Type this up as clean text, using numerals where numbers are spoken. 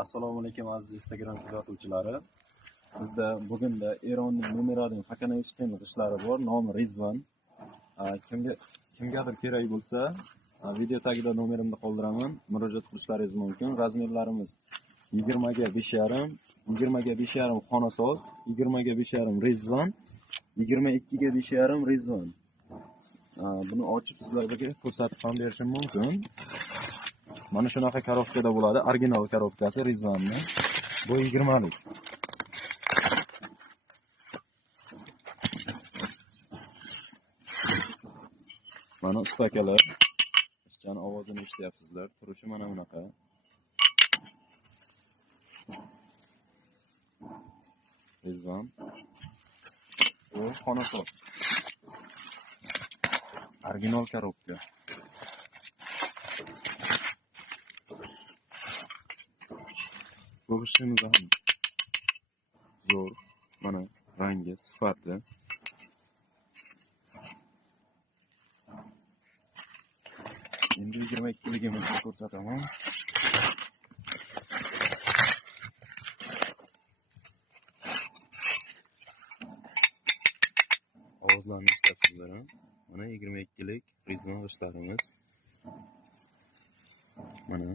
Assalomu alaykum aziz Instagram kuzatuvchilari. Bizda bugunda Eronning nomeradining Hakanayevskiy g'ishlari bor. Nomi Rizvan. Kimgadir kerak bo'lsa, video tagida nomerimni qoldiraman. Murojaat qilishlaringiz mumkin. Razmerlarimiz 20 ga 5,5, 20 ga 5,5 xonasoz, 20 ga 5,5 Rizvan, 22 ga 5,5 Rizvan. Buni ochib sizlarga ko'rsatib ham berishim mumkin. Mana shunaqa korobkada bo'ladi. Original korobkasi Rizvanni. Bu 20 lik. Mana ustakalar. Ishchani ovozini eshityapsizlar. Turishi mana bunaqa. Rizvan. Bu xonasoz. Original korobka. Bu ishimiz ham zo'r. Mana rangi, sifati. Endi 22 ligimizni ko'rsataman. Ovozlarni eshityapsizlar. Mana 22 lik Rizvan g'ishtlarimiz. Mana